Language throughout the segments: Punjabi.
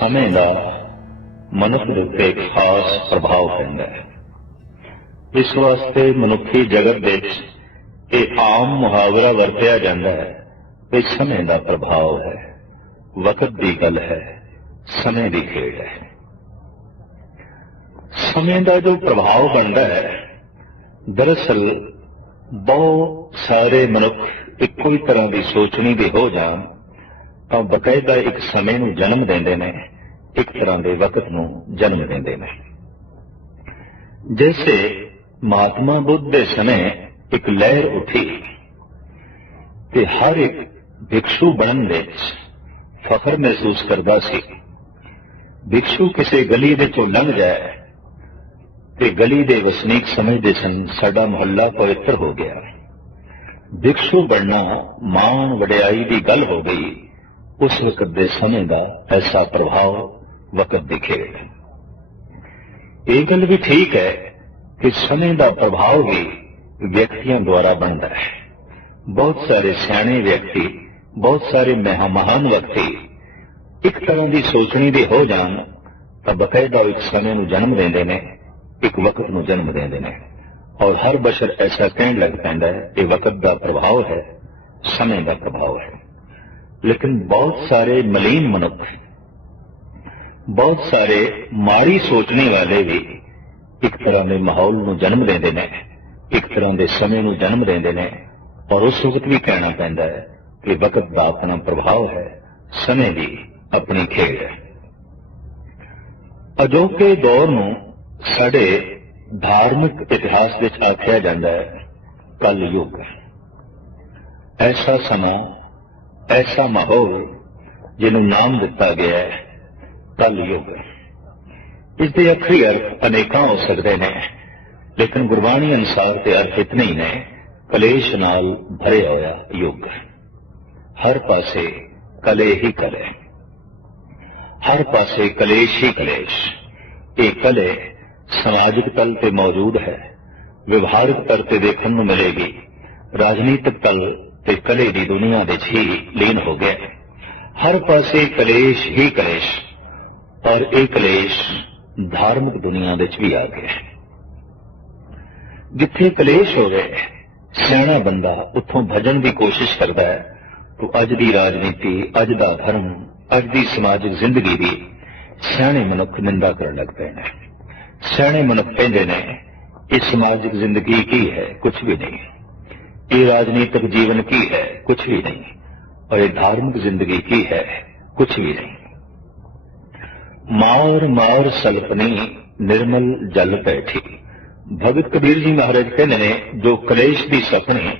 ਸਮੇਂ ਦਾ ਮਨੁੱਖ ਦੇ ਉੱਤੇ ਖਾਸ ਪ੍ਰਭਾਵ ਪੈਂਦਾ ਹੈ। ਇਸ ਵਾਸਤੇ ਮਨੁੱਖੀ ਜਗਤ ਵਿੱਚ ਇਹ ਆਮ ਮੁਹਾਵਰਾ ਵਰਤਿਆ ਜਾਂਦਾ ਹੈ ਕਿ ਸਮੇਂ ਦਾ ਪ੍ਰਭਾਵ ਹੈ, ਵਕਤ ਦੀ ਗੱਲ ਹੈ, ਸਮੇਂ ਦੀ ਖੇਡ ਹੈ। ਸਮੇਂ ਦਾ ਜੋ ਪ੍ਰਭਾਵ ਬਣਦਾ ਹੈ, ਦਰਅਸਲ ਬਹੁਤ ਸਾਰੇ ਮਨੁੱਖ ਇੱਕੋ ਹੀ ਤਰ੍ਹਾਂ ਦੀ ਸੋਚਣੀ ਦੇ ਹੋ ਜਾਣ ਤਾਂ ਬਕਾਇਦਾ ਇੱਕ ਸਮੇਂ ਨੂੰ ਜਨਮ ਦਿੰਦੇ ਨੇ, ਇੱਕ ਤਰ੍ਹਾਂ ਦੇ ਵਕਤ ਨੂੰ ਜਨਮ ਦਿੰਦੇ ਨੇ। ਜੈਸੇ ਮਹਾਤਮਾ ਬੁੱਧ ਦੇ ਸਮੇਂ ਇੱਕ ਲਹਿਰ ਉੱਠੀ ਤੇ ਹਰ ਇੱਕ ਭਿਕਸ਼ੂ ਬਣਨ ਵਿੱਚ ਫਖਰ ਮਹਿਸੂਸ ਕਰਦਾ ਸੀ। ਭਿਕਸ਼ੂ ਕਿਸੇ ਗਲੀ ਦੇ ਚੋਂ ਲੰਘ ਜਾਏ ਤੇ ਗਲੀ ਦੇ ਵਸਨੀਕ ਸਮਝਦੇ ਸਨ, ਸਾਡਾ ਮੁਹੱਲਾ ਪਵਿੱਤਰ ਹੋ ਗਿਆ। ਭਿਕਸ਼ੂ ਬਣਨਾ ਮਾਣ ਵਡਿਆਈ ਦੀ ਗੱਲ ਹੋ ਗਈ। ਉਸ ਵਕਤ ਦੇ ਸਮੇਂ ਦਾ ਐਸਾ ਪ੍ਰਭਾਵ ਵਕਤ ਦੀ ਖੇਡ ਇਹ ਗੱਲ ਵੀ ਠੀਕ ਹੈ ਕਿ ਸਮੇਂ ਦਾ ਪ੍ਰਭਾਵ ਵੀ ਵਿਅਕਤੀਆਂ ਦੁਆਰਾ ਬਣਦਾ ਹੈ। ਬਹੁਤ ਸਾਰੇ ਸਿਆਣੇ ਵਿਅਕਤੀ, ਬਹੁਤ ਸਾਰੇ ਮਹਾ- ਮਹਾਨ ਵਿਅਕਤੀ ਇੱਕ ਤਰ੍ਹਾਂ ਦੀ ਸੋਚਣੀ ਦੇ ਹੋ ਜਾਣ ਤਾਂ ਬਕਾਇਦਾ ਇੱਕ ਸਮੇਂ ਨੂੰ ਜਨਮ ਦਿੰਦੇ ਨੇ, ਇੱਕ ਵਕਤ ਨੂੰ ਜਨਮ ਦਿੰਦੇ ਨੇ। ਔਰ ਹਰ ਬਸ਼ਰ ਐਸਾ ਕਹਿਣ ਲੱਗ ਪੈਂਦਾ ਹੈ, ਇਹ ਵਕਤ ਦਾ ਪ੍ਰਭਾਵ ਹੈ, ਸਮੇਂ ਦਾ ਪ੍ਰਭਾਵ ਹੈ। ਲੇਕਿਨ ਬਹੁਤ ਸਾਰੇ ਮਲੀਨ ਮਨੁੱਖ ਬਹੁਤ ਸਾਰੇ ਮਾੜੀ ਸੋਚਣੇ ਵਾਲੇ ਵੀ ਇੱਕ ਤਰ੍ਹਾਂ ਦੇ ਮਾਹੌਲ ਨੂੰ ਜਨਮ ਦਿੰਦੇ ਨੇ, ਇੱਕ ਤਰ੍ਹਾਂ ਦੇ ਸਮੇਂ ਨੂੰ ਜਨਮ ਦਿੰਦੇ ਨੇ, ਔਰ ਉਸ ਵਕਤ ਵੀ ਕਹਿਣਾ ਪੈਂਦਾ ਹੈ ਕਿ ਵਕਤ ਦਾ ਆਪਣਾ ਪ੍ਰਭਾਵ ਹੈ, ਸਮੇਂ ਦੀ ਆਪਣੀ ਖੇਡ ਹੈ। ਅਜੋਕੇ ਦੌਰ ਨੂੰ ਸਾਡੇ ਧਾਰਮਿਕ ਇਤਿਹਾਸ ਵਿੱਚ ਆਖਿਆ ਜਾਂਦਾ ਹੈ ਕਲ ਯੁੱਗ ਐਸਾ ਸਮਾਂ ਐਸਾ ਮਾਹੌਲ ਜਿਹਨੂੰ ਨਾਮ ਦਿੱਤਾ ਗਿਆ ਹੈ ਕਲ ਯੁੱਗ। ਇਸ ਦੇ ਅਖਰੀ ਅਰਥ ਅਨੇਕਾਂ ਹੋ ਸਕਦੇ ਨੇ, ਲੇਕਿਨ ਗੁਰਬਾਣੀ ਅਨੁਸਾਰ ਤੇ ਅਰਥ ਇਤਨੇ ਹੀ ਨੇ, ਕਲੇਸ਼ ਨਾਲ ਭਰਿਆ ਹੋਇਆ ਯੁੱਗ। ਹਰ ਪਾਸੇ ਕਲੇ ਹੀ ਕਲੇ ਹਰ ਪਾਸੇ ਕਲੇਸ਼ ਹੀ ਕਲੇਸ਼। ਇਹ ਕਲੇ ਸਮਾਜਿਕ ਤਲ ਤੇ ਮੌਜੂਦ ਹੈ, ਵਿਵਹਾਰਿਕ ਤਲ ਤੇ ਦੇਖਣ ਨੂੰ ਮਿਲੇਗੀ, ਰਾਜਨੀਤਿਕ ਤਲ ਤੇ ਕਲੇ ਦੀ ਦੁਨੀਆ ਵਿੱਚ ਹੀ ਲੀਨ ਹੋ ਗਿਆ ਹਰ ਪਾਸੇ ਕਲੇਸ਼ ਹੀ ਕਲੇਸ਼ ਔਰ ਇਹ ਕਲੇਸ਼ ਧਾਰਮਿਕ ਦੁਨੀਆ ਵਿੱਚ ਵੀ ਆ ਗਏ ਹੈ। ਜਿੱਥੇ ਕਲੇਸ਼ ਹੋ ਗਏ ਸਿਆਣਾ ਬੰਦਾ ਉੱਥੋਂ ਭਜਣ ਦੀ ਕੋਸ਼ਿਸ਼ ਕਰਦਾ ਹੈ ਤਾਂ ਅੱਜ ਦੀ ਰਾਜਨੀਤੀ, ਅੱਜ ਦਾ ਧਰਮ, ਅੱਜ ਦੀ ਸਮਾਜਿਕ ਜ਼ਿੰਦਗੀ ਦੀ ਸਿਆਣੇ ਮਨੁੱਖ ਨਿੰਦਾ ਕਰਨ ਲੱਗ ਪਏ ਨੇ ਸਿਆਣੇ ਮਨੁੱਖ ਕਹਿੰਦੇ ਨੇ, ਇਹ ਸਮਾਜਿਕ ਜ਼ਿੰਦਗੀ ਕੀ ਹੈ ਕੁਝ ਵੀ ਨਹੀਂ। ਇਹ ਰਾਜਨੀਤਿਕ ਜੀਵਨ ਕੀ ਹੈ ਕੁਝ ਵੀ ਨਹੀਂ ਔਰ ਇਹ ਧਾਰਮਿਕ ਜ਼ਿੰਦਗੀ ਕੀ ਹੈ ਕੁਝ ਵੀ ਨਹੀਂ ਮਾਰ ਮਾਰ ਸਲਪਨੀ ਨਿਰਮਲ ਜਲ ਬੈਠੀ ਭਗਤ ਕਬੀਰ ਜੀ ਮਹਾਰਾਜ ਕਹਿੰਦੇ ਨੇ ਜੋ ਕਲੇਸ਼ ਦੀ ਸਪਣੀ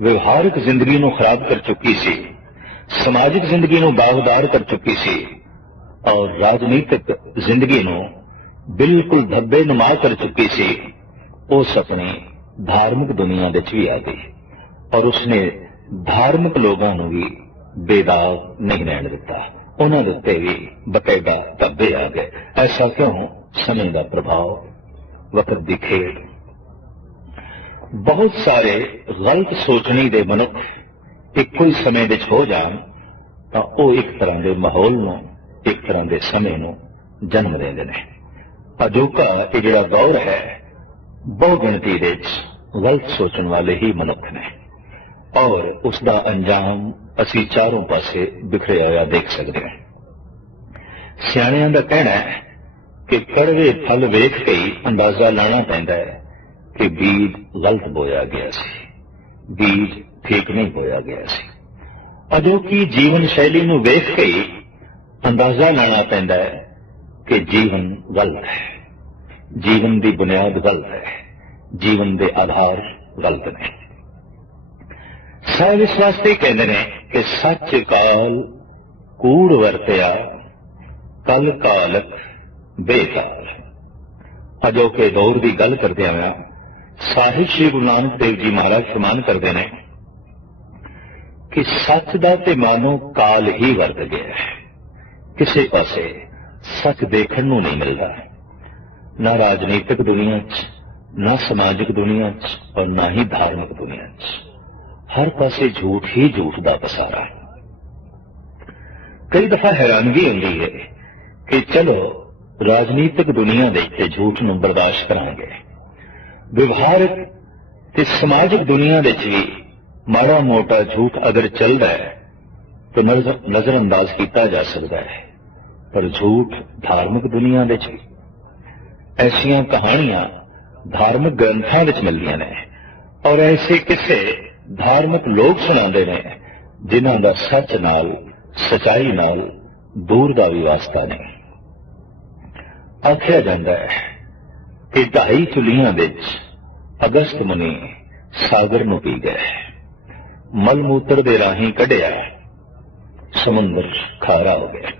ਵਿਵਹਾਰਿਕ ਜ਼ਿੰਦਗੀ ਨੂੰ ਖਰਾਬ ਕਰ ਚੁੱਕੀ ਸੀ ਸਮਾਜਿਕ ਜ਼ਿੰਦਗੀ ਨੂੰ ਬਾਗਦਾਰ ਕਰ ਚੁੱਕੀ ਸੀ ਔਰ ਰਾਜਨੀਤਿਕ ਜ਼ਿੰਦਗੀ ਨੂੰ ਬਿਲਕੁਲ ਧੱਬੇ ਨਮਾ ਕਰ ਚੁੱਕੀ ਸੀ ਉਹ ਸੁਪਨੇ ਧਾਰਮਿਕ ਦੁਨੀਆ ਵਿੱਚ ਵੀ ਆ ਗਈ। ਔਰ ਉਸਨੇ ਧਾਰਮਿਕ ਲੋਕਾਂ ਨੂੰ ਵੀ ਬੇਦਾਗ ਨਹੀਂ ਰਹਿਣ ਦਿੱਤਾ। ਉਹਨਾਂ ਦੇ ਉੱਤੇ ਵੀ ਬਕਾਇਦਾ ਧੱਬੇ ਆ ਗਏ। ਐਸਾ ਕਿਉਂ? ਸਮੇਂ ਦਾ ਪ੍ਰਭਾਵ, ਵਕਤ ਦੀ ਖੇਡ। ਬਹੁਤ ਸਾਰੇ ਗਲਤ ਸੋਚਣੀ ਦੇ ਮਨੁੱਖ ਇੱਕੋ ਹੀ ਸਮੇਂ ਵਿੱਚ ਹੋ ਜਾਣ, ਤਾਂ ਉਹ ਇੱਕ ਤਰ੍ਹਾਂ ਦੇ ਮਾਹੌਲ ਨੂੰ, ਇੱਕ ਤਰ੍ਹਾਂ ਦੇ ਸਮੇਂ ਨੂੰ ਜਨਮ ਦਿੰਦੇ ਨੇ। ਅਜੋਕਾ ਇਹ ਜਿਹੜਾ ਦੌਰ ਹੈ, ਬਹੁਗਿਣਤੀ ਵਿੱਚ ਗਲਤ ਸੋਚਣ ਵਾਲੇ ਹੀ ਮਨੁੱਖ ਨੇ। ਔਰ ਉਸ ਦਾ ਅੰਜਾਮ ਅਸੀਂ ਚਾਰੋਂ ਪਾਸੇ ਬਿਖਰਿਆ ਹੋਇਆ ਦੇਖ ਸਕਦੇ ਹਾਂ। ਸਿਆਣਿਆਂ ਦਾ ਕਹਿਣਾ ਹੈ ਕਿ ਕੜਵੇ ਫਲ ਵੇਖ ਕੇ ਹੀ ਅੰਦਾਜ਼ਾ ਲਾਣਾ ਪੈਂਦਾ ਹੈ ਕਿ ਬੀਜ ਗਲਤ ਬੋਇਆ ਗਿਆ ਸੀ। ਬੀਜ ਠੀਕ ਨਹੀਂ ਬੋਇਆ ਗਿਆ ਸੀ। ਅਜੋਕੀ ਜੀਵਨ ਸ਼ੈਲੀ ਨੂੰ ਵੇਖ ਕੇ ਹੀ ਅੰਦਾਜ਼ਾ ਲਾਣਾ ਪੈਂਦਾ ਹੈ ਕਿ ਜੀਵਨ ਗਲਤ ਹੈ। ਜੀਵਨ ਦੀ ਬੁਨਿਆਦ ਗਲਤ ਹੈ। ਜੀਵਨ ਦੇ ਆਧਾਰ ਗਲਤ ਨੇ। ਸਾਹਿਬ ਇਸ ਵਾਸਤੇ ਕਹਿੰਦੇ ਨੇ ਕਿ ਸੱਚ ਕਾਲ ਕੂੜ ਵਰਤਿਆ, ਕਲ ਕਾਲਕ ਬੇਕਾਰ। ਅਜੋਕੇ ਦੌਰ ਦੀ ਗੱਲ ਕਰਦੇ ਆ ਸਾਹਿਬ ਸ੍ਰੀ ਗੁਰੂ ਨਾਨਕ ਦੇਵ ਜੀ ਮਹਾਰਾਜ ਫਰਮਾਨ ਕਰਦੇ ਨੇ ਕਿ ਸੱਚ ਦਾ ਤੇ ਮਾਨੋ ਕਾਲ ਹੀ ਵਰਤ ਗਿਆ ਕਿਸੇ ਪਾਸੇ ਸੱਚ ਦੇਖਣ ਨੂੰ ਨਹੀਂ ਮਿਲਦਾ। ਨਾ ਰਾਜਨੀਤਿਕ ਦੁਨੀਆ 'ਚ ਨਾ ਸਮਾਜਿਕ ਦੁਨੀਆ 'ਚ ਔਰ ਨਾ ਹੀ ਧਾਰਮਿਕ ਦੁਨੀਆ 'ਚ। ਹਰ ਪਾਸੇ ਝੂਠ ਹੀ ਝੂਠ ਦਾ ਪਸਾਰਾ ਕਈ ਦਫਾ ਹੈਰਾਨਗੀ ਹੁੰਦੀ ਹੈ ਕਿ ਚਲੋ, ਰਾਜਨੀਤਿਕ ਦੁਨੀਆ ਦੇ ਉੱਤੇ ਝੂਠ ਨੂੰ ਬਰਦਾਸ਼ਤ ਕਰਾਂਗੇ। ਵਿਵਹਾਰਕ ਤੇ ਸਮਾਜਿਕ ਦੁਨੀਆ ਵਿੱਚ ਵੀ ਮਾੜਾ ਮੋਟਾ ਝੂਠ ਅਗਰ ਚੱਲਦਾ ਹੈ, ਤਾਂ ਨਜ਼ਰ, ਨਜ਼ਰਅੰਦਾਜ਼ ਕੀਤਾ ਜਾ ਸਕਦਾ ਹੈ। ਪਰ ਝੂਠ ਧਾਰਮਿਕ ਦੁਨੀਆ ਵਿੱਚ ਵੀ। ਐਸੀਆਂ ਕਹਾਣੀਆਂ ਧਾਰਮਿਕ ਗ੍ਰੰਥਾਂ ਵਿੱਚ ਮਿਲਦੀਆਂ ਨੇ। ਔਰ ਐਸੇ ਕਿਸੇ ਧਾਰਮਿਕ ਲੋਕ ਸੁਣਾਉਂਦੇ ਨੇ, ਜਿਨ੍ਹਾਂ ਦਾ ਸੱਚ ਨਾਲ, ਸਚਾਈ ਨਾਲ ਦੂਰ ਦਾ ਵੀ ਵਾਸਤਾ ਨਹੀਂ। ਆਖਿਆ ਜਾਂਦਾ ਹੈ ਕਿ ਢਾਈ ਚੁਲੀਆਂ ਵਿੱਚ ਅਗਸਤ ਮੁਨੀ ਸਾਗਰ ਨੂੰ ਪੀ ਗਏ। ਮਲ ਮੂਤਰ ਦੇ ਰਾਹੀਂ ਕੱਢਿਆ, ਸਮੁੰਦਰ ਖਾਰਾ ਹੋ ਗਿਆ।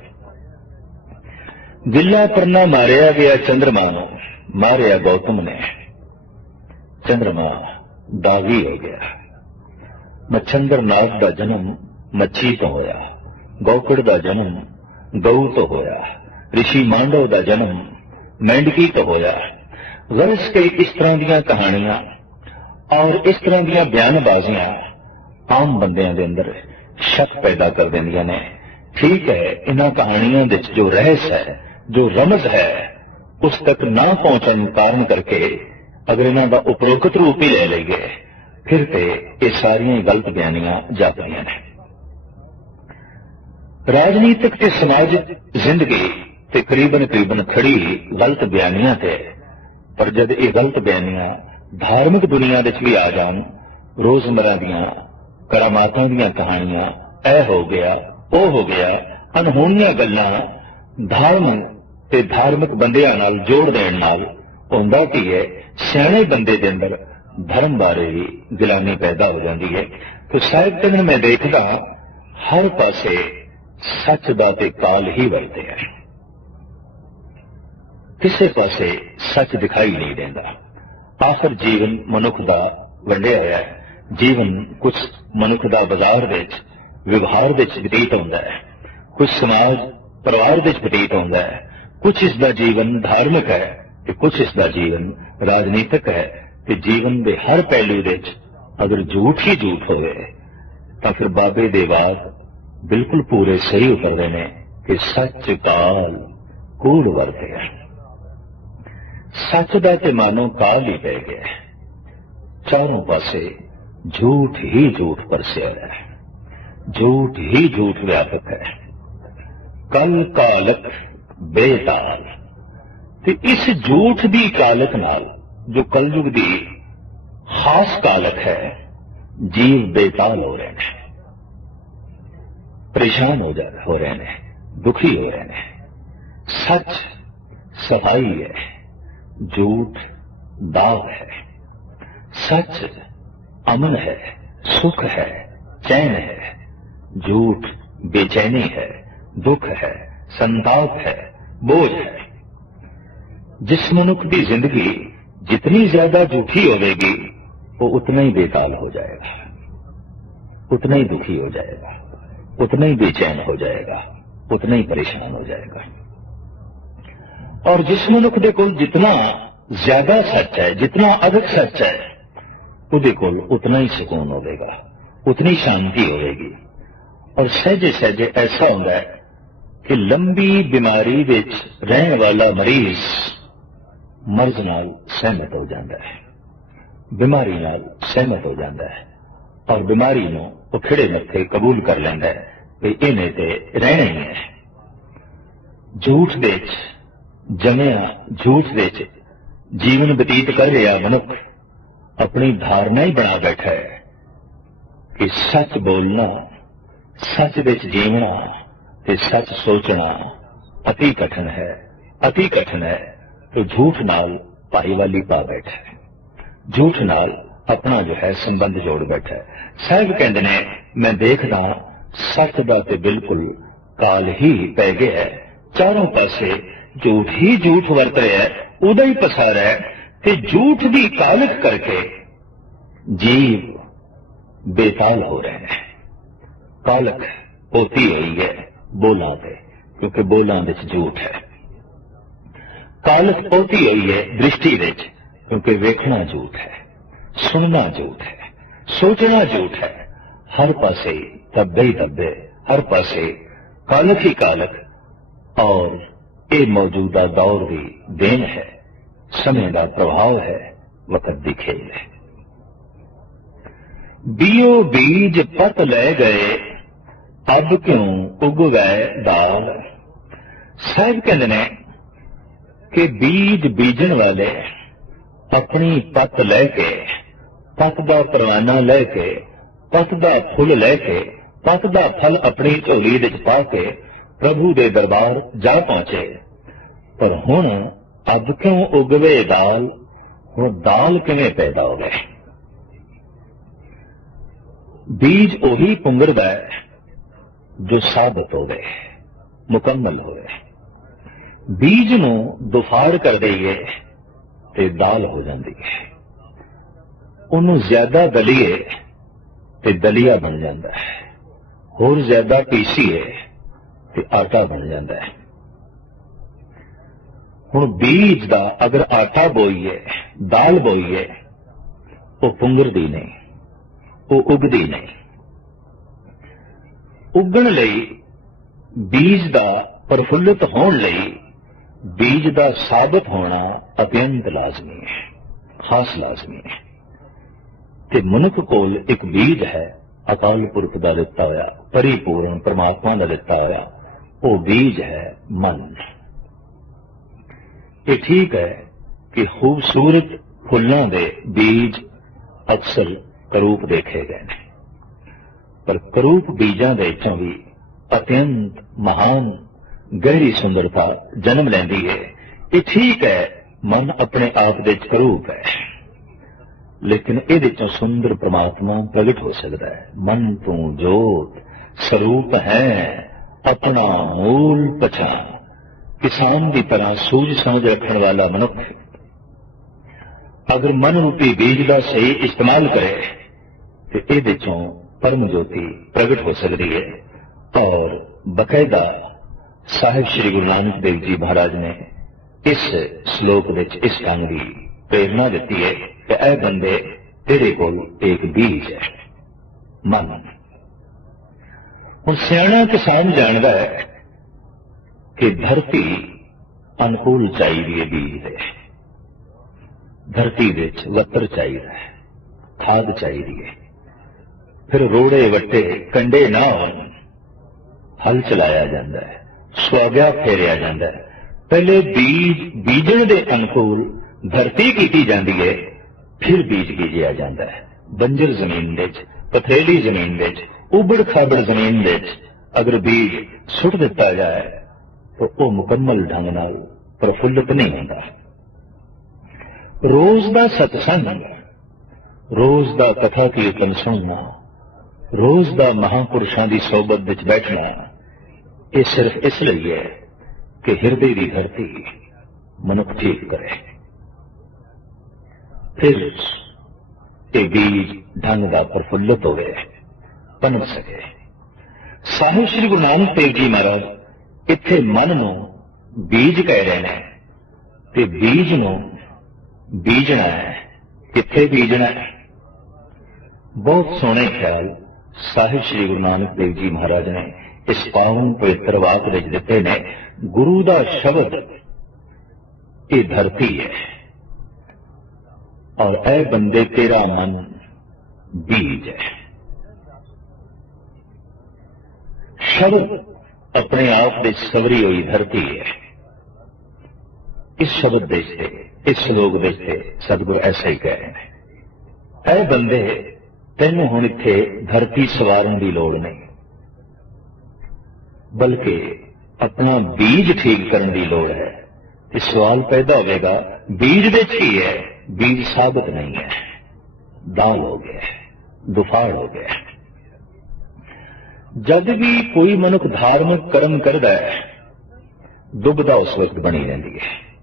ਗਿੱਲਾ ਪਰਨਾ ਮਾਰਿਆ ਗਿਆ ਚੰਦਰਮਾ ਨੂੰ। ਮਾਰਿਆ ਗੌਤਮ ਨੇ। ਚੰਦਰਮਾ ਦਾਗੀ ਹੋ ਗਿਆ। ਮਛੰਦਰ ਨਾਗ ਦਾ ਜਨਮ ਮੱਛੀ ਤੋਂ ਹੋਇਆ। ਗੌਕੜ ਦਾ ਜਨਮ ਗਊ ਤੋਂ ਹੋਇਆ। ਰਿਸ਼ੀ ਮਾਂਡਵ ਦਾ ਜਨਮ ਮੈਂਡਕੀ ਤੋਂ ਹੋਇਆ। ਗਰਸ ਕੇ ਇਸ ਤਰ੍ਹਾਂ ਦੀਆਂ ਕਹਾਣੀਆਂ ਔਰ ਇਸ ਤਰ੍ਹਾਂ ਦੀਆਂ ਬਿਆਨਬਾਜ਼ੀਆਂ ਆਮ ਬੰਦਿਆਂ ਦੇ ਅੰਦਰ ਸ਼ੱਕ ਪੈਦਾ ਕਰ ਦਿੰਦੀਆਂ ਨੇ। ਠੀਕ ਹੈ ਇਹਨਾਂ ਕਹਾਣੀਆਂ ਵਿੱਚ ਜੋ ਰਹੱਸ ਹੈ, ਜੋ ਰਮਜ਼ ਹੈ ਉਸ ਤੱਕ ਨਾ ਪਹੁੰਚਣ ਕਾਰਨ ਕਰਕੇ ਅਗਰ ਇਹਨਾਂ ਦਾ ਉਪਰੋਕਤ ਰੂਪ ਹੀ ਲੈ ਲਈਏ ਫਿਰ ਤੇ ਇਹ ਸਾਰੀਆਂ ਗਲਤ ਬਿਆਨੀਆਂ ਜਾਪਦੀਆਂ ਨੇ। ਰਾਜਨੀਤਿਕ ਤੇ ਸਮਾਜਿਕ ਜ਼ਿੰਦਗੀ ਤਕਰੀਬਨ ਕਰੀਬਨ ਖੜੀ ਗਲਤ ਬਿਆਨੀਆਂ ਤੇ, ਪਰ ਜਦ ਇਹ ਗਲਤ ਬਿਆਨੀਆਂ ਧਾਰਮਿਕ ਦੁਨੀਆ ਵਿੱਚ ਵੀ ਆ ਜਾਣ, ਰੋਜ਼ਮਰਾ ਦੀਆਂ ਕਰਾਮਾਤਾਂ ਦੀਆਂ ਕਹਾਣੀਆਂ, ਇਹ ਹੋ ਗਿਆ, ਉਹ ਹੋ ਗਿਆ ਅਨਹੋਣੀਆਂ ਗੱਲਾਂ ਧਾਰਮਿਕ ਤੇ ਧਾਰਮਿਕ ਬੰਦਿਆਂ ਨਾਲ ਜੋੜ ਦੇਣ ਨਾਲ ਹੁੰਦਾ ਕੀ ਹੈ, ਸਿਆਣੇ ਬੰਦੇ ਦੇ ਅੰਦਰ ਧਰਮ ਬਾਰੇ ਵੀ ਗਿਲਾਨੀ ਪੈਦਾ ਹੋ ਜਾਂਦੀ ਹੈ। ਤੇ ਸਾਹਿਬ ਕਹਿੰਦੇ ਮੈਂ ਦੇਖਦਾ ਹਰ ਪਾਸੇ ਸੱਚ ਦਾ ਤੇ ਕਾਲ ਹੀ ਵਰਤੇ ਹੈ ਕਿਸੇ ਪਾਸੇ ਸੱਚ ਦਿਖਾਈ ਨਹੀਂ ਦਿੰਦਾ। ਆਖਰ ਜੀਵਨ ਮਨੁੱਖ ਦਾ ਵੰਡਿਆ ਹੋਇਆ ਹੈ। ਜੀਵਨ ਕੁਝ ਮਨੁੱਖ ਦਾ ਬਾਜ਼ਾਰ ਵਿੱਚ, ਵਿਵਹਾਰ ਵਿੱਚ ਬਤੀਤ ਹੁੰਦਾ ਹੈ। ਕੁਝ ਸਮਾਜ, ਪਰਿਵਾਰ ਵਿੱਚ ਬਤੀਤ ਹੁੰਦਾ ਹੈ। ਕੁਝ ਇਸ ਦਾ ਜੀਵਨ ਧਾਰਮਿਕ ਹੈ ਤੇ ਕੁਝ ਇਸ ਦਾ ਜੀਵਨ ਰਾਜਨੀਤਿਕ ਹੈ ਤੇ ਜੀਵਨ ਦੇ ਹਰ ਪਹਿਲੂ ਵਿੱਚ ਅਗਰ ਝੂਠ ਹੀ ਝੂਠ ਹੋਵੇ ਤਾਂ ਫਿਰ ਬਾਬੇ ਦੇ ਬਾਦ ਬਿਲਕੁਲ ਪੂਰੇ ਸਹੀ ਉਤਰਦੇ ਨੇ ਕਿ ਸੱਚ ਕਾਲ ਕੂੜ ਵਰਤੇ ਹੈ ਸੱਚ ਦਾ ਤੇ ਮਾਨੋ ਕਾਲ ਹੀ ਪੈ ਗਿਆ ਹੈ। ਚਾਰੋਂ ਪਾਸੇ ਝੂਠ ਹੀ ਝੂਠ ਪਰਸਿਆ ਹੈ ਝੂਠ ਹੀ ਝੂਠ ਵਿਆਪਕ ਹੈ ਕਲ ਕਾਲਕ ਬੇਤਾਲ। ਤੇ ਇਸ ਝੂਠ ਦੀ ਕਾਲਕ ਨਾਲ, ਜੋ ਕਲਯੁਗ ਦੀ ਖਾਸ ਕਾਲਕ ਹੈ, ਜੀਵ ਬੇਤਾਲ ਹੋ ਰਹੇ ਨੇ। ਪਰੇਸ਼ਾਨ ਹੋ ਜਾ, ਹੋ ਰਹੇ ਨੇ, ਦੁਖੀ ਹੋ ਰਹੇ ਨੇ। ਸੱਚ ਸਫ਼ਾਈ ਹੈ ਝੂਠ ਦਾਗ ਹੈ। ਸੱਚ ਅਮਨ ਹੈ, ਸੁਖ ਹੈ, ਚੈਨ ਹੈ। سنتاپ ہے، بوجھ ہے۔ جس منک کی زندگی جتنی زیادہ جھوٹھی ہوئے گی، وہ اتنا ہی بےتال ہو جائے گا۔ اتنا ہی دکھی ہو جائے گا۔ اتنا ہی بے چین ہو جائے گا۔ اتنا ہی پریشان ہو جائے گا۔ اور جس منک کے کول جتنا زیادہ سچ ہے، جتنا ادھک سچ ہے، وہ کول اتنا ہی سکون ہوے گا، اتنی شانتی ہوئے گی۔ اور سہجے سہجے ایسا ہوں ہے ਕਿ ਲੰਬੀ ਬਿਮਾਰੀ ਵਿੱਚ ਰਹਿਣ ਵਾਲਾ ਮਰੀਜ਼ ਮਰਜ਼ ਨਾਲ ਸਹਿਮਤ ਹੋ ਜਾਂਦਾ ਹੈ। ਬਿਮਾਰੀ ਨਾਲ ਸਹਿਮਤ ਹੋ ਜਾਂਦਾ ਹੈ। ਔਰ ਬਿਮਾਰੀ ਨੂੰ ਉਹ ਖਿੜੇ ਮੱਥੇ ਕਬੂਲ ਕਰ ਲੈਂਦਾ ਹੈ ਕਿ ਇਹਨੇ ਤੇ ਰਹਿਣਾ ਹੀ ਹੈ। ਝੂਠ ਵਿੱਚ ਜਮਿਆ, ਝੂਠ ਵਿੱਚ ਜੀਵਨ ਬਤੀਤ ਕਰ ਰਿਹਾ ਮਨੁੱਖ ਆਪਣੀ ਧਾਰਨਾ ਹੀ ਬਣਾ ਬੈਠਾ ਹੈ ਕਿ ਸੱਚ ਬੋਲਣਾ, ਸੱਚ ਵਿੱਚ ਜੀਵਣਾ ਤੇ ਸੱਚ ਸੋਚਣਾ ਅਤੀ ਕਠਿਨ ਹੈ, ਅਤੀ ਕਠਿਨ ਹੈ, ਤੇ ਝੂਠ ਨਾਲ ਭਾਈਵਾਲੀ ਪਾ ਬੈਠਾ ਹੈ। ਝੂਠ ਨਾਲ ਆਪਣਾ ਜੋ ਹੈ ਸੰਬੰਧ ਜੋੜ ਬੈਠਾ ਹੈ। ਸਾਹਿਬ ਕਹਿੰਦੇ ਨੇ, ਮੈਂ ਦੇਖਦਾ ਸੱਚ ਦਾ ਤੇ ਬਿਲਕੁਲ ਕਾਲ ਹੀ ਪੈ ਗਿਆ ਹੈ। ਚਾਰੋਂ ਪਾਸੇ ਝੂਠ ਹੀ ਝੂਠ ਵਰਤ ਰਿਹਾ ਹੈ, ਉਹਦਾ ਹੀ ਪਸਾਰ ਹੈ ਤੇ ਝੂਠ ਦੀ ਕਾਲਕ ਕਰਕੇ ਜੀਵ ਬੇਤਾਲ ਹੋ ਰਹੇ ਨੇ ਕਾਲਕ ਹੋਤੀ ਹੋਈ ਹੈ। ਬੋਲਾਂ ਤੇ ਕਿਉਂਕਿ ਬੋਲਾਂ ਵਿੱਚ ਝੂਠ ਹੈ। ਕਾਲਕ ਹੋਤੀ ਹੋਈ ਹੈ ਦ੍ਰਿਸ਼ਟੀ ਵਿੱਚ, ਕਿਉਂਕਿ ਵੇਖਣਾ ਝੂਠ ਹੈ, ਸੁਣਨਾ ਝੂਠ ਹੈ, ਸੋਚਣਾ ਝੂਠ ਹੈ। ਹਰ ਪਾਸੇ ਦੱਬੇ ਹੀ ਦੱਬੇ ਹਰ ਪਾਸੇ ਕਾਲਕ ਹੀ ਕਾਲਕ, ਔਰ ਇਹ ਮੌਜੂਦਾ ਦੌਰ ਦੀ ਦੇਣ ਹੈ, ਸਮੇਂ ਦਾ ਪ੍ਰਭਾਵ ਹੈ, ਵਕਤ ਦੀ ਖੇਲ ਹੈ। ਬੀਓ ਬੀਜ ਪਤ ਲੈ ਗਏ ਅਬ ਕਿਉਂ ਉਗ ਗਏ ਦਾਲ? ਸਾਹਿਬ ਕਹਿੰਦੇ ਨੇ ਕਿ ਬੀਜ ਬੀਜਣ ਵਾਲੇ ਆਪਣੀ ਪਤ ਲੈ ਕੇ, ਪਤ ਦਾ ਪਰਵਾਨਾ ਲੈ ਕੇ, ਪਤ ਦਾ ਫੁੱਲ ਲੈ ਕੇ, ਪਤ ਦਾ ਫਲ ਆਪਣੀ ਝੋਲੀ ਵਿੱਚ ਪਾ ਕੇ ਪ੍ਰਭੂ ਦੇ ਦਰਬਾਰ ਜਾ ਪਹੁੰਚੇ। ਪਰ ਹੁਣ ਅਬ ਕਿਉਂ ਉਗਵੇ ਦਾਲ? ਹੁਣ ਦਾਲ ਕਿਵੇਂ ਪੈਦਾ ਹੋ ਗਏ ਬੀਜ ਉਹੀ ਪੁੰਗਰਦਾ ਹੈ ਜੋ ਸਾਬਤ ਹੋਵੇ, ਮੁਕੰਮਲ ਹੋਵੇ। ਬੀਜ ਨੂੰ ਦੁਫਾੜ ਕਰ ਦਈਏ ਤੇ ਦਾਲ ਹੋ ਜਾਂਦੀ ਹੈ। ਉਹਨੂੰ ਜ਼ਿਆਦਾ ਦਲੀਏ ਤੇ ਦਲੀਆ ਬਣ ਜਾਂਦਾ ਹੈ। ਹੋਰ ਜ਼ਿਆਦਾ ਪੀਸੀਏ ਤੇ ਆਟਾ ਬਣ ਜਾਂਦਾ ਹੈ। ਹੁਣ ਬੀਜ ਦਾ ਅਗਰ ਆਟਾ ਬੋਈਏ, ਦਾਲ ਬੋਈਏ, ਉਹ ਪੁੰਗਰਦੀ ਨਹੀਂ, ਉਹ ਉਗਦੀ ਨਹੀਂ। ਉੱਗਣ ਲਈ, ਬੀਜ ਦਾ ਪ੍ਰਫੁੱਲਤ ਹੋਣ ਲਈ, ਬੀਜ ਦਾ ਸਾਬਤ ਹੋਣਾ ਅਤਿਅੰਤ ਲਾਜ਼ਮੀ ਹੈ, ਖਾਸ ਲਾਜ਼ਮੀ ਹੈ। ਤੇ ਮਨੁੱਖ ਕੋਲ ਇੱਕ ਬੀਜ ਹੈ, ਅਕਾਲ ਪੁਰਖ ਦਾ ਦਿੱਤਾ ਹੋਇਆ, ਪਰਿਪੂਰਨ ਪ੍ਰਮਾਤਮਾ ਦਾ ਦਿੱਤਾ ਹੋਇਆ, ਉਹ ਬੀਜ ਹੈ ਮਨ। ਇਹ ਠੀਕ ਹੈ ਕਿ ਖੂਬਸੂਰਤ ਫੁੱਲਾਂ ਦੇ ਬੀਜ ਅਕਸਰ ਕਰੂਪ ਦੇਖੇ ਗਏ ਨੇ। ਪਰ ਕਰੂਪ ਬੀਜਾਂ ਦੇ ਵਿੱਚੋਂ ਵੀ ਅਤਿਅੰਤ ਮਹਾਨ, ਗਹਿਰੀ ਸੁੰਦਰਤਾ ਜਨਮ ਲੈਂਦੀ ਹੈ। ਇਹ ਠੀਕ ਹੈ, ਮਨ ਆਪਣੇ ਆਪ ਦੇ ਕਰੂਪ ਹੈ। ਲੇਕਿਨ ਇਹਦੇ ਚੋਂ ਸੁੰਦਰ ਪ੍ਰਮਾਤਮਾ ਪ੍ਰਗਟ ਹੋ ਸਕਦਾ ਹੈ। ਮਨ ਤੂੰ ਜੋਤ ਸਰੂਪ ਹੈ, ਆਪਣਾ ਮੂਲ ਪਛਾਣ। ਕਿਸਾਨ ਦੀ ਤਰ੍ਹਾਂ ਸੂਝ ਸਮਝ ਰੱਖਣ ਵਾਲਾ ਮਨੁੱਖ। ਅਗਰ ਮਨ ਰੂਪੀ ਬੀਜ ਦਾ ਸਹੀ ਇਸਤੇਮਾਲ ਕਰੇ, ਤੇ ਇਹਦੇ ਚੋਂ ਪਰਮ ਜੋਤੀ ਪ੍ਰਗਟ ਹੋ ਸਕਦੀ ਹੈ। ਔਰ ਬਕਾਇਦਾ ਸਾਹਿਬ ਸ੍ਰੀ ਗੁਰੂ ਨਾਨਕ ਦੇਵ ਜੀ ਮਹਾਰਾਜ ਨੇ ਇਸ ਸ਼ਲੋਕ ਵਿੱਚ ਇਸ ਢੰਗ ਦੀ ਪ੍ਰੇਰਣਾ ਦਿੱਤੀ ਹੈ ਕਿ ਇਹ ਬੰਦੇ ਤੇਰੇ ਕੋਲ ਇੱਕ ਬੀਜ ਹੈ। ਮਨ। ਹੁਣ ਸਿਆਣਾ ਕਿਸਾਨ ਜਾਣਦਾ ਹੈ ਕਿ ਧਰਤੀ ਅਨੁਕੂਲ ਚਾਹੀਦੀ ਹੈ ਬੀਜ ਦੇ। ਧਰਤੀ ਵਿੱਚ ਵੱਤਰ ਚਾਹੀਦਾ ਹੈ, ਖਾਦ ਚਾਹੀਦੀ ਹੈ। ਫਿਰ ਰੋੜੇ ਵੱਟੇ ਕੰਡੇ ਨਾ ਹੋਣ। ਹਲ ਚਲਾਇਆ ਜਾਂਦਾ ਹੈ, ਸੁਆਗਿਆ ਫੇਰਿਆ ਜਾਂਦਾ ਹੈ। ਪਹਿਲੇ ਬੀਜ, ਬੀਜਣ ਦੇ ਅਨੁਕੂਲ ਧਰਤੀ ਕੀਤੀ ਜਾਂਦੀ ਹੈ ਫਿਰ ਬੀਜ ਬੀਜਿਆ ਜਾਂਦਾ ਹੈ। ਬੰਜਰ ਜ਼ਮੀਨ ਵਿੱਚ, ਪਥਰੀਲੀ ਜ਼ਮੀਨ ਵਿੱਚ, ਉਬੜ ਖਾਬੜ ਜ਼ਮੀਨ ਵਿੱਚ ਅਗਰ ਬੀਜ ਸੁੱਟ ਦਿੱਤਾ ਜਾਏ, ਤਾਂ ਉਹ ਮੁਕੰਮਲ ਢੰਗ ਨਾਲ ਪ੍ਰਫੁੱਲਤ ਨਹੀਂ ਹੁੰਦਾ। ਰੋਜ਼ ਦਾ ਸਤਸੰਗ, ਰੋਜ਼ ਦਾ ਕਥਾ ਕੀਰਤਨ ਸੁਣਨਾ ਰੋਜ਼ ਦਾ ਮਹਾਪੁਰਸ਼ਾਂ ਦੀ ਸਹਬਤ ਵਿੱਚ ਬੈਠਣਾ, ਇਹ ਸਿਰਫ ਇਸ ਲਈ ਹੈ ਕਿ ਹਿਰਦੇ ਦੀ ਧਰਤੀ ਮਨੁੱਖ ਠੀਕ ਕਰੇ। ਫਿਰ ਇਹ ਬੀਜ ਢੰਗ ਦਾ ਪ੍ਰਫੁੱਲਤ ਹੋਵੇ, ਪਨਪ ਸਕੇ। ਸਾਹਿਬ ਸ੍ਰੀ ਗੁਰੂ ਨਾਨਕ ਦੇਵ ਜੀ ਮਹਾਰਾਜ ਇੱਥੇ ਮਨ ਨੂੰ ਬੀਜ ਕਹਿ ਰਹੇ ਨੇ ਤੇ ਬੀਜ ਨੂੰ ਬੀਜਣਾ ਹੈ। ਕਿੱਥੇ ਬੀਜਣਾ ਹੈ? ਬਹੁਤ ਸੋਹਣੇ ਖਿਆਲ ਸਾਹਿਬ ਸ੍ਰੀ ਗੁਰੂ ਨਾਨਕ ਦੇਵ ਜੀ ਮਹਾਰਾਜ ਨੇ ਇਸ ਪਾਵਨ ਪਵਿੱਤਰ ਵਾਕ ਵਿੱਚ ਦਿੱਤੇ ਨੇ, ਗੁਰੂ ਦਾ ਸ਼ਬਦ ਇਹ ਧਰਤੀ ਹੈ। ਔਰ ਐ ਬੰਦੇ ਤੇਰਾ ਮਨ ਬੀਜ ਹੈ। ਸ਼ਬਦ ਆਪਣੇ ਆਪ ਦੇ ਸਵਰੀ ਹੋਈ ਧਰਤੀ ਹੈ। ਇਸ ਸ਼ਬਦ ਦੇ ਇਸ ਸ਼ਲੋਕ ਦੇ ਤੇ ਸਤਿਗੁਰ ਐਸਾ ਹੀ ਕਹਿ ਰਹੇ ਨੇ। ਐ ਬੰਦੇ ਤੈਨੂੰ ਹੁਣ ਇੱਥੇ ਧਰਤੀ ਸਵਾਰਨ ਦੀ ਲੋੜ ਨਹੀਂ। ਬਲਕਿ ਆਪਣਾ ਬੀਜ ਠੀਕ ਕਰਨ ਦੀ ਲੋੜ ਹੈ। ਤੇ ਸਵਾਲ ਪੈਦਾ ਹੋਵੇਗਾ, ਬੀਜ ਵਿੱਚ ਕੀ ਹੈ? ਬੀਜ ਸਾਬਤ ਨਹੀਂ ਹੈ। ਦਾਲ ਹੋ ਗਿਆ ਦੁਫਾੜ ਹੋ ਗਿਆ। ਜਦ ਵੀ ਕੋਈ ਮਨੁੱਖ ਧਾਰਮਿਕ ਕਰਮ ਕਰਦਾ ਹੈ, ਦੁਬਦਾ ਉਸ ਵਕਤ ਬਣੀ ਰਹਿੰਦੀ ਹੈ।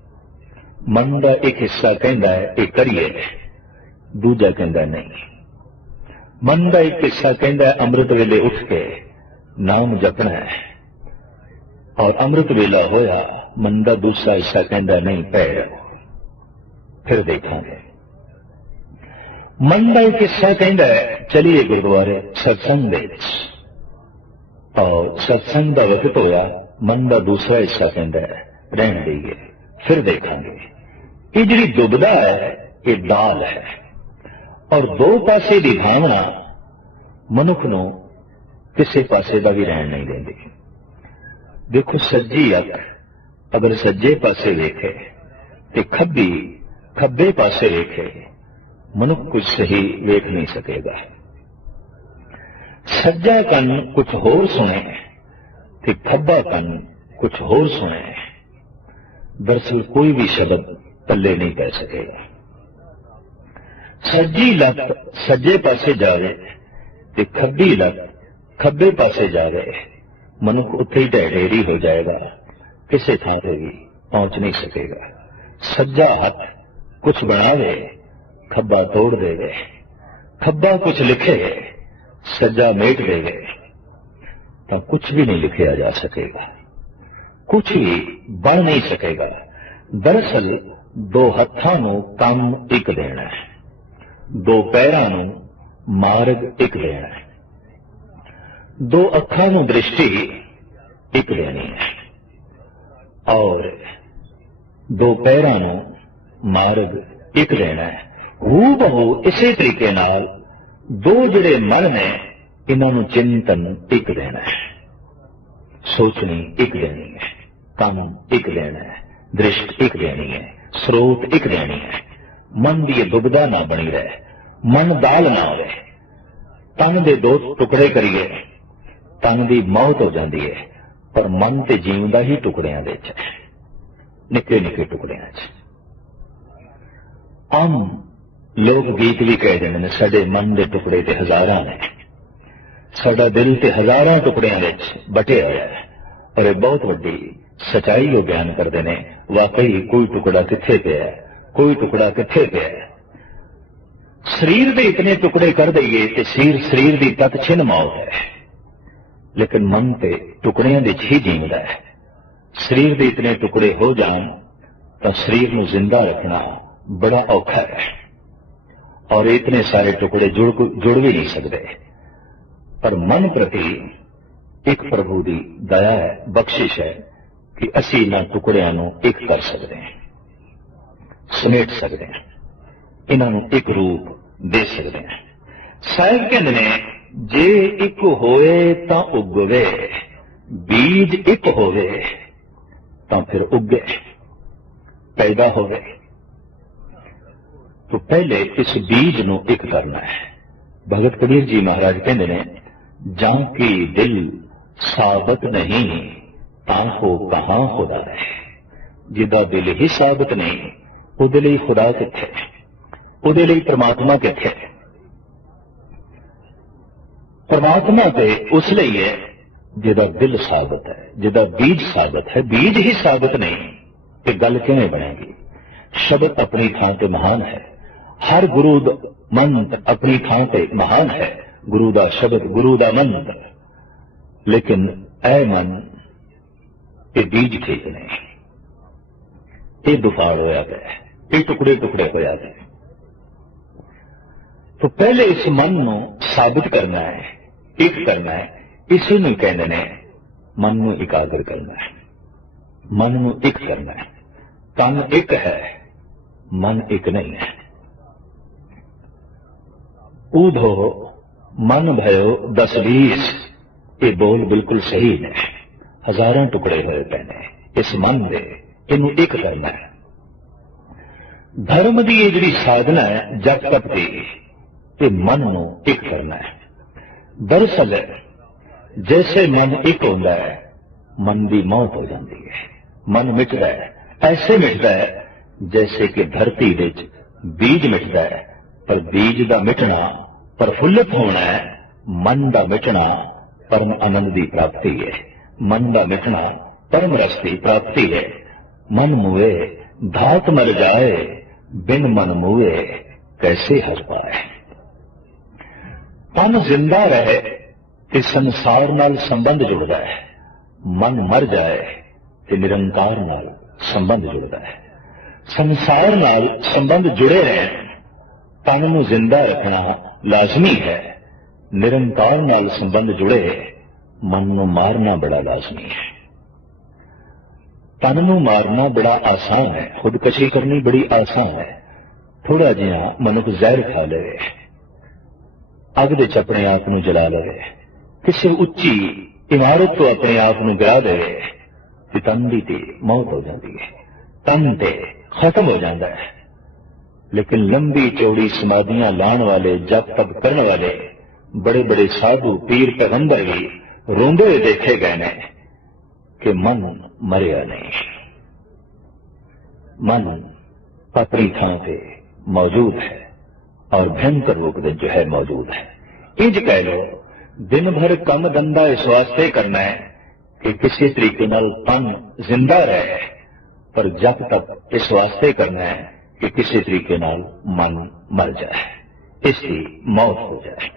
ਮਨ ਦਾ ਇੱਕ ਹਿੱਸਾ ਕਹਿੰਦਾ ਹੈ, ਇਹ ਕਰੀਏ, ਦੂਜਾ ਕਹਿੰਦਾ ਨਹੀਂ। ਮਨ ਦਾ ਇੱਕ ਹਿੱਸਾ ਕਹਿੰਦਾ ਹੈ ਅੰਮ੍ਰਿਤ ਵੇਲੇ ਉੱਠ ਕੇ ਨਾਮ ਜਪਣਾ ਹੈ ਔਰ ਅੰਮ੍ਰਿਤ ਵੇਲਾ ਹੋਇਆ ਮਨ ਦਾ ਦੂਸਰਾ ਹਿੱਸਾ ਕਹਿੰਦਾ ਨਹੀਂ ਪੈ ਫਿਰ ਦੇਖਾਂਗੇ ਮਨ ਦਾ ਇੱਕ ਹਿੱਸਾ ਕਹਿੰਦਾ ਹੈ ਚਲੀਏ ਗੁਰਦੁਆਰੇ ਸਤਸੰਗ ਦੇ ਵਿੱਚ ਔਰ ਸਤਸੰਗ ਦਾ ਵਕਤ ਹੋਇਆ ਮਨ ਦਾ ਦੂਸਰਾ ਹਿੱਸਾ ਕਹਿੰਦਾ ਹੈ ਰਹਿਣ ਦੇਈਏ ਫਿਰ ਦੇਖਾਂਗੇ ਇਹ ਜਿਹੜੀ ਦੁਬਦਾ ਹੈ ਇਹ ਦਾਲ ਹੈ ਔਰ ਦੋ ਪਾਸੇ ਦੀ ਭਾਵਨਾ ਮਨੁੱਖ ਨੂੰ ਕਿਸੇ ਪਾਸੇ ਦਾ ਵੀ ਰਹਿਣ ਨਹੀਂ ਦਿੰਦੀ। ਦੇਖੋ, ਸੱਜੀ ਅੱਖ ਅਗਰ ਸੱਜੇ ਪਾਸੇ ਵੇਖੇ ਤੇ ਖੱਬੀ, ਖੱਬੇ ਪਾਸੇ ਵੇਖੇ, ਮਨੁੱਖ ਕੁਝ ਸਹੀ ਵੇਖ ਨਹੀਂ ਸਕੇਗਾ। ਸੱਜਾ ਕੰਨ ਕੁਝ ਹੋਰ ਸੁਣੇ ਤੇ ਖੱਬਾ ਕੰਨ ਕੁਝ ਹੋਰ ਸੁਣੇ। ਦਰਸਲ ਕੋਈ ਵੀ ਸ਼ਬਦ ਪੱਲੇ ਨਹੀਂ ਪੈ ਸਕੇਗਾ। ਸੱਜੀ ਲੱਤ ਸੱਜੇ ਪਾਸੇ ਜਾਵੇ ਤੇ ਖੱਬੀ ਲੱਤ ਖੱਬੇ ਪਾਸੇ ਜਾਵੇ ਮਨੁੱਖ ਉੱਥੇ ਹੀ ਢਹਿ ਹੋ ਜਾਏਗਾ ਕਿਸੇ ਥਾਂ ਤੇ ਵੀ ਪਹੁੰਚ ਨਹੀਂ ਸਕੇਗਾ ਸੱਜਾ ਹੱਥ ਕੁਝ ਬਣਾਵੇ ਖੱਬਾ ਤੋੜ ਦੇਵੇ ਖੱਬਾ ਕੁਝ ਲਿਖੇ ਸੱਜਾ ਮੇਟ ਦੇਵੇ ਤਾਂ ਕੁਝ ਵੀ ਨਹੀਂ ਲਿਖਿਆ ਜਾ ਸਕੇਗਾ ਕੁਝ ਵੀ ਬਣ ਨਹੀਂ ਸਕੇਗਾ ਦਰਅਸਲ ਦੋ ਹੱਥਾਂ ਨੂੰ ਕੰਮ ਇੱਕ ਦੇਣਾ ਹੈ ਦੋ ਪੈਰਾਂ ਨੂੰ ਮਾਰਗ ਇੱਕ ਲੈਣਾ ਹੈ। ਦੋ ਅੱਖਾਂ ਨੂੰ ਦ੍ਰਿਸ਼ਟੀ ਇੱਕ ਲੈਣੀ ਹੈ। ਔਰ ਦੋ ਪੈਰਾਂ ਨੂੰ ਮਾਰਗ ਇੱਕ ਲੈਣਾ ਹੈ। ਹੂ ਬਹੂ ਇਸੇ ਤਰੀਕੇ ਨਾਲ ਦੋ ਜਿਹੜੇ ਮਨ ਨੇ ਇਹਨਾਂ ਨੂੰ ਚਿੰਤਨ ਇੱਕ ਦੇਣਾ ਹੈ। ਸੋਚਣੀ ਇੱਕ ਲੈਣੀ ਹੈ। ਕੰਮ ਇੱਕ ਲੈਣਾ ਹੈ। ਦ੍ਰਿਸ਼ਟ ਇੱਕ ਲੈਣੀ ਹੈ। ਸਰੋਤ ਇੱਕ ਲੈਣੀ ਹੈ। ਮਨ ਦੀ ਇਹ ਦੁਬਦਾ ਨਾ ਬਣੀ ਰਹੇ, ਮਨ ਦਾਲ ਨਾ ਹੋਵੇ। ਤਨ ਦੇ ਦੋ ਟੁਕੜੇ ਕਰੀਏ, ਤਨ ਦੀ ਮੌਤ ਹੋ ਜਾਂਦੀ ਹੈ ਪਰ ਮਨ ਤੇ ਜੀਵ ਦਾ ਹੀ ਟੁਕੜਿਆਂ ਦੇ ਵਿੱਚ ਨਿੱਕੇ ਨਿੱਕੇ ਟੁਕੜਿਆਂ 'ਚ। ਆਮ ਲੋਕ ਗੀਤ ਵੀ ਕਹਿ ਦਿੰਦੇ ਨੇ, ਸਾਡੇ ਮਨ ਦੇ ਟੁਕੜੇ ਤੇ ਹਜ਼ਾਰਾਂ ਨੇ। ਸਾਡਾ ਦਿਲ ਤੇ ਹਜ਼ਾਰਾਂ ਟੁਕੜਿਆਂ ਵਿੱਚ ਬਟਿਆ ਹੋਇਆ ਹੈ। ਔਰ ਇਹ ਬਹੁਤ ਵੱਡੀ ਸਚਾਈ ਉਹ ਬਿਆਨ ਕਰਦੇ ਨੇ, ਵਾਕਈ ਕੋਈ ਟੁਕੜਾ ਕਿੱਥੇ ਪਿਆ ਹੈ? ਕੋਈ ਟੁਕੜਾ ਕਿੱਥੇ ਪਿਆ ਹੈ? ਸਰੀਰ ਦੇ ਇਤਨੇ ਟੁਕੜੇ ਕਰ ਦਈਏ ਤੇ ਸਰੀਰ ਸਰੀਰ ਦੀ ਤਤ ਛਿਨ ਮੌਤ ਹੈ। ਲੇਕਿਨ ਮਨ ਤੇ ਟੁਕੜਿਆਂ ਦੇ ਹੀ ਜੀਵਦਾ ਹੈ। ਸਰੀਰ ਦੇ ਇਤਨੇ ਟੁਕੜੇ ਹੋ ਜਾਣ ਤਾਂ ਸਰੀਰ ਨੂੰ ਜ਼ਿੰਦਾ ਰੱਖਣਾ ਬੜਾ ਔਖਾ ਹੈ। ਔਰ ਇਤਨੇ ਸਾਰੇ ਟੁਕੜੇ ਜੁੜ ਜੁੜ ਵੀ ਨਹੀਂ ਸਕਦੇ। ਪਰ ਮਨ ਪ੍ਰਤੀ ਇੱਕ ਪ੍ਰਭੂ ਦੀ ਦਇਆ ਹੈ, ਬਖਸ਼ਿਸ਼ ਹੈ ਕਿ ਅਸੀਂ ਇਹਨਾਂ ਟੁਕੜਿਆਂ ਨੂੰ ਇੱਕ ਕਰ ਸਕਦੇ ਹਾਂ। ਸਮੇਟ ਸਕਦੇ ਹਾਂ ਇਹਨਾਂ ਨੂੰ ਇੱਕ ਰੂਪ ਦੇ ਸਕਦੇ ਹਾਂ ਸਾਹਿਬ ਕਹਿੰਦੇ ਨੇ ਜੇ ਇੱਕ ਹੋਏ ਤਾਂ ਉਗਵੇ ਬੀਜ ਇੱਕ ਹੋਵੇ ਤਾਂ ਫਿਰ ਉੱਗੇ ਪੈਦਾ ਹੋਵੇ तो पहले इस बीज ਨੂੰ ਇੱਕ ਕਰਨਾ ਹੈ ਭਗਤ ਕਬੀਰ ਜੀ ਮਹਾਰਾਜ ਕਹਿੰਦੇ ਨੇ ਜਾਂ ਕੀ ਦਿਲ ਸਾਬਤ ਨਹੀਂ ਤਾਂ ਹੋ ਕਹਾਂ ਖੁਦਾ ਹੈ ਜਿਹਦਾ ਦਿਲ ਹੀ ਸਾਬਤ ਨਹੀਂ ਉਹਦੇ ਲਈ ਖੁਦਾ ਕਿੱਥੇ ਉਹਦੇ ਲਈ ਪ੍ਰਮਾਤਮਾ ਕਿੱਥੇ ਪ੍ਰਮਾਤਮਾ ਤੇ ਉਸ ਲਈ ਹੈ ਜਿਹਦਾ ਦਿਲ ਸਾਬਤ ਹੈ, ਜਿਹਦਾ ਬੀਜ ਸਾਬਤ ਹੈ। ਬੀਜ ਹੀ ਸਾਬਤ ਨਹੀਂ ਤੇ ਗੱਲ ਕਿਵੇਂ ਬਣੇਗੀ? ਸ਼ਬਦ ਆਪਣੀ ਥਾਂ ਤੇ ਮਹਾਨ ਹੈ। ਹਰ ਗੁਰੂ ਦਾ ਮੰਤਰ ਆਪਣੀ ਥਾਂ ਤੇ ਮਹਾਨ ਹੈ। ਗੁਰੂ ਦਾ ਸ਼ਬਦ, ਗੁਰੂ ਦਾ ਮੰਤਰ ਲੇਕਿਨ ਐ ਮਨ ਇਹ ਬੀਜ ਠੀਕ ਨਹੀਂ। ਇਹ ਦੁਫਾੜ ਹੋਇਆ ਪਿਆ ਇਹ ਟੁਕੜੇ ਟੁਕੜੇ ਹੋਇਆ ਪਿਆ तो पहले इस मन ਨੂੰ ਸਾਬਿਤ ਕਰਨਾ ਹੈ ਇੱਕ ਕਰਨਾ ਹੈ ਇਸੇ ਨੂੰ ਕਹਿੰਦੇ ਨੇ ਮਨ ਨੂੰ ਇਕਾਗਰ ਕਰਨਾ ਹੈ ਮਨ ਨੂੰ ਇੱਕ ਕਰਨਾ ਹੈ ਤਨ ਇੱਕ ਹੈ ਮਨ ਇੱਕ ਨਹੀਂ ਹੈ ਉਧੋ ਮਨ ਭਇਓ 10 20 ਇਹ ਬੋਲ ਬਿਲਕੁਲ ਸਹੀ ਨੇ ਹਜ਼ਾਰਾਂ ਟੁਕੜੇ ਹੋਏ ਪਏ ਨੇ ਇਸ ਮਨ ਦੇ ਇਹਨੂੰ ਇੱਕ ਕਰਨਾ ਹੈ ਧਰਮ ਦੀ ਇਹ ਜਿਹੜੀ ਸਾਧਨਾ ਹੈ ਜਪ ਤਪ ਦੀ ਇਹ ਮਨ ਨੂੰ ਇੱਕ ਕਰਨਾ ਹੈ। ਦਰਅਸਲ, ਜੈਸੇ ਮਨ ਇੱਕ ਹੁੰਦਾ ਹੈ, ਮਨ ਦੀ ਮੌਤ ਹੋ ਜਾਂਦੀ ਹੈ। ਮਨ ਮਿਟਦਾ ਹੈ, ਐਸੇ ਮਿਟਦਾ ਹੈ, ਜੈਸੇ ਕਿ ਧਰਤੀ ਵਿੱਚ ਬੀਜ ਮਿਟਦਾ ਹੈ, ਪਰ ਬੀਜ ਦਾ ਮਿਟਣਾ ਪ੍ਰਫੁੱਲਤ ਹੋਣਾ ਹੈ, ਮਨ ਦਾ ਮਿਟਣਾ ਪਰਮ ਆਨੰਦ ਦੀ ਪ੍ਰਾਪਤੀ ਹੈ। ਮਨ ਦਾ ਮਿਟਣਾ ਪਰਮ ਰਸ ਦੀ ਪ੍ਰਾਪਤੀ ਹੈ। ਮਨ ਮੁਏ ਧਾਤ ਮਰ ਜਾਏ ਬਿਨ ਮਨ ਮੁਏ ਕੈਸੇ ਹਰ ਪਾਏ? ਤਨ ਜ਼ਿੰਦਾ ਰਹੇ ਤੇ ਸੰਸਾਰ ਨਾਲ ਸੰਬੰਧ ਜੁੜਦਾ ਹੈ। ਮਨ ਮਰ ਜਾਏ ਤੇ ਨਿਰੰਕਾਰ ਨਾਲ ਸੰਬੰਧ ਜੁੜਦਾ ਹੈ। ਸੰਸਾਰ ਨਾਲ ਸੰਬੰਧ ਜੁੜੇ ਰਹਿਣ, ਤਨ ਨੂੰ ਜ਼ਿੰਦਾ ਰੱਖਣਾ ਲਾਜ਼ਮੀ ਹੈ। ਨਿਰੰਕਾਰ ਨਾਲ ਸੰਬੰਧ ਜੁੜੇ, ਮਨ ਨੂੰ ਮਾਰਨਾ ਬੜਾ ਲਾਜ਼ਮੀ ਹੈ। ਤਨ ਨੂੰ ਮਾਰਨਾ ਬੜਾ ਆਸਾਨ ਹੈ। ਖੁਦਕਸ਼ੀ ਕਰਨੀ ਬੜੀ ਆਸਾਨ ਹੈ। ਥੋੜਾ ਜਿਹਾ ਮਨੁੱਖ ਜ਼ਹਿਰ ਖਾ ਲਵੇ। ਅੱਗ ਦੇ ਚ ਆਪਣੇ ਆਪ ਨੂੰ ਜਲਾ ਲਵੇ। ਕਿਸੇ ਉੱਚੀ ਇਮਾਰਤ ਤੋਂ ਆਪਣੇ ਆਪ ਨੂੰ ਗਿਰਾ ਦੇਵੇ ਤੇ ਤਨ ਦੀ ਤੇ ਮੌਤ ਹੋ ਜਾਂਦੀ ਹੈ। ਤਨ ਤੇ ਖਤਮ ਹੋ ਜਾਂਦਾ ਹੈ। ਲੇਕਿਨ ਲੰਬੀ ਚੌੜੀ ਸਮਾਧੀਆਂ ਲਾਣ ਵਾਲੇ, ਜਪ ਤਪ ਕਰਨ ਵਾਲੇ ਬੜੇ ਬੜੇ ਸਾਧੂ, ਪੀਰ, ਪੈਗੰਬਰ ਵੀ ਰੋਂਦੇ ਹੋਏ ਦੇਖੇ ਗਏ ਨੇ। કે મન મર્યા નહીં मन पतली थण पे मौजूद है और भयंकर रूप में जो है मौजूद है इंज कह लो दिन भर कम धंधा इस वास्ते करना है कि किसी तरीके नाल तन जिंदा रहे पर जब तक इस वास्ते करना है कि किसी तरीके नाल मन मर जाए इसकी मौत हो जाए